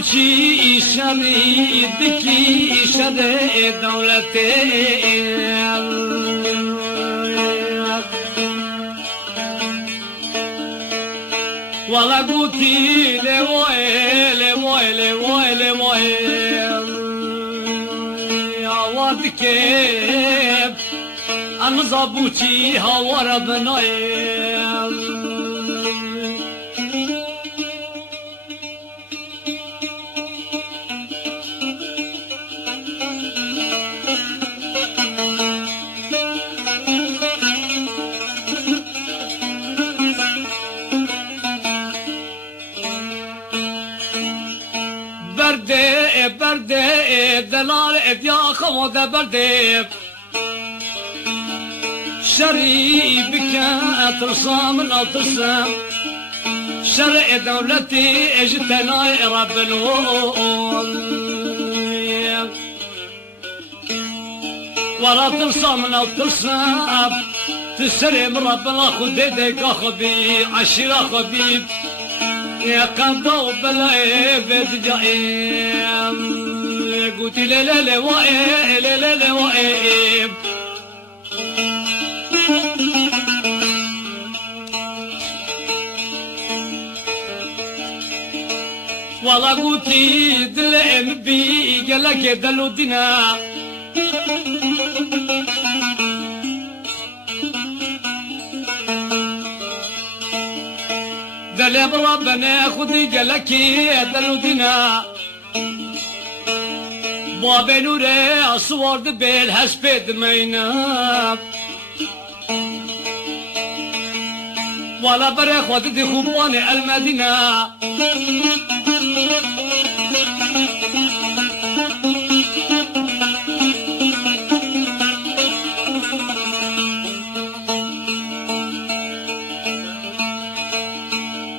بوچی شری دکی شر دولت ولا قوتي لويل ويل ويل ويل يا واد كيف أنا زبوتي هوا ربنايل برده دلال ادیا خود برده شري بك أترسام من أترسام شرع دولتي اجتنا رب الوول ولا ترسام من أترسام تسري من رب الله خديدك أخبي عشير أخبي يا قدو بلاي بتجايم قلت لا لا لا وائل لا لا لا وائل والله قلت دلم بي قالك دلو دينا دلب ربنا خذي قالك دلو دينا باب نوري أصور دبيل هسبيد مينا ولا بريخ ودي خوبواني المدينة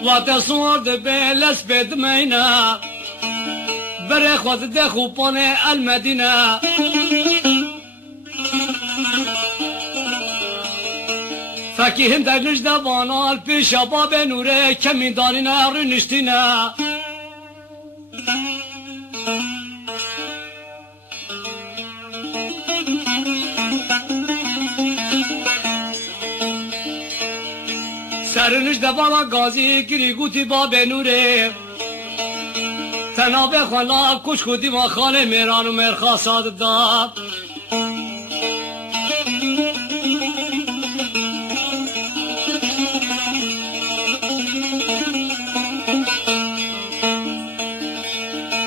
وتصور دبيل هسبيد مينا بريخ ودي خوبواني المدينة فکی هم در نجده بانال پیش باب نوره کمی دانینا رو نشتینا سر نجده بانا گازی گری گوتی باب نوره تنابه خانا کش خودی ما خانه میران و مرخاصات داد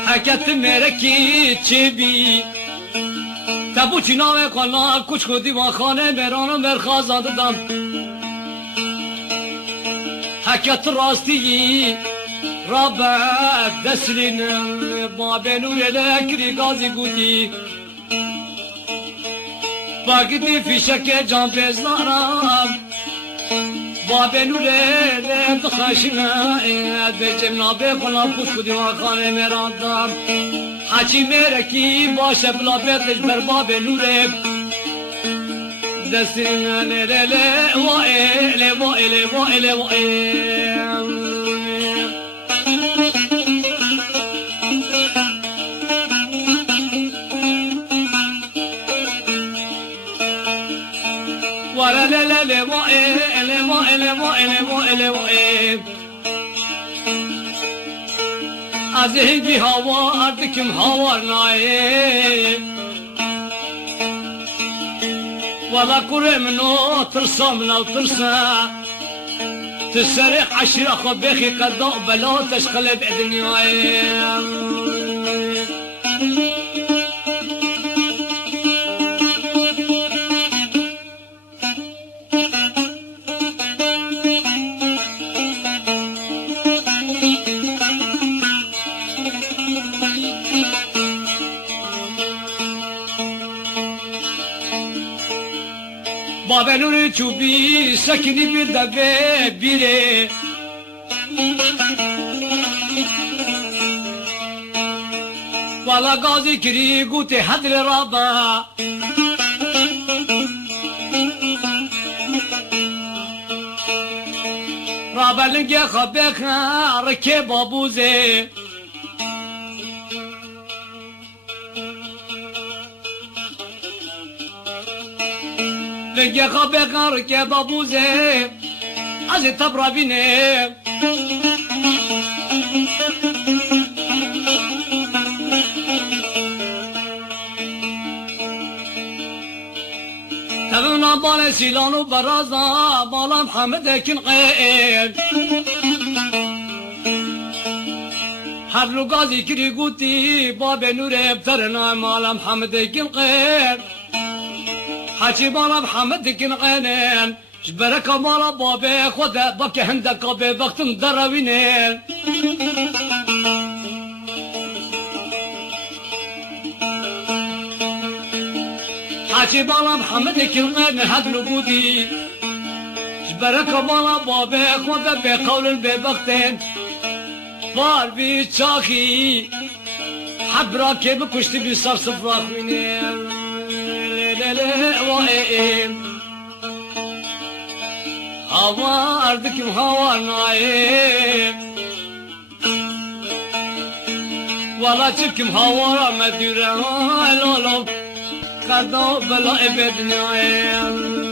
حکت مرکی چی بی تبو چی نامه خانا کچ خودی ما خانه میران و مرخازان دادم حکت راستی رابط دسلین با بنور لکری گازی گودی باقی فیشک جان بزنارم با بنور لب خشنا دجم نابه خلا خوش خودی ما خانه میران دام حچی مرکی باشه بلا بیتش بر با بنور دستین لله وائل وائل وائل وائل ولا لا لا لا وائل وائل وائل وائل وائل عزيزي هوا أردكم هوا نايم ولا كرمنو ترسى من ترسى تسرق عشرة خبيخي قداء بلا تشخل بدنياي بابلون چوبی سکنی بیر دبه بیره والا گازی کری گوته حدر رابا رابا لنگه خبه خار که بابوزه يا خبي غارك يا بابوزي عزي تبرا بيني تغنى بالي سيلان وبرازا بالا محمد كن غير حبلو قاضي كري قوتي باب نور بترنا مالا محمد كن غير حاجي بالا محمد كن غير جبرك مالا بابي خدا بك هندك بوقت دراوينين حاجي بالا محمد كن غير حبلو قوتي جبرك مالا بابي خدا بقول بوقتين فار بي تشاخي حبراك بكشتي بصار صفراخ وينين هوار دكم هوار نايم ولا تشكم هوار مدير لولو قدو بلا ابد نايم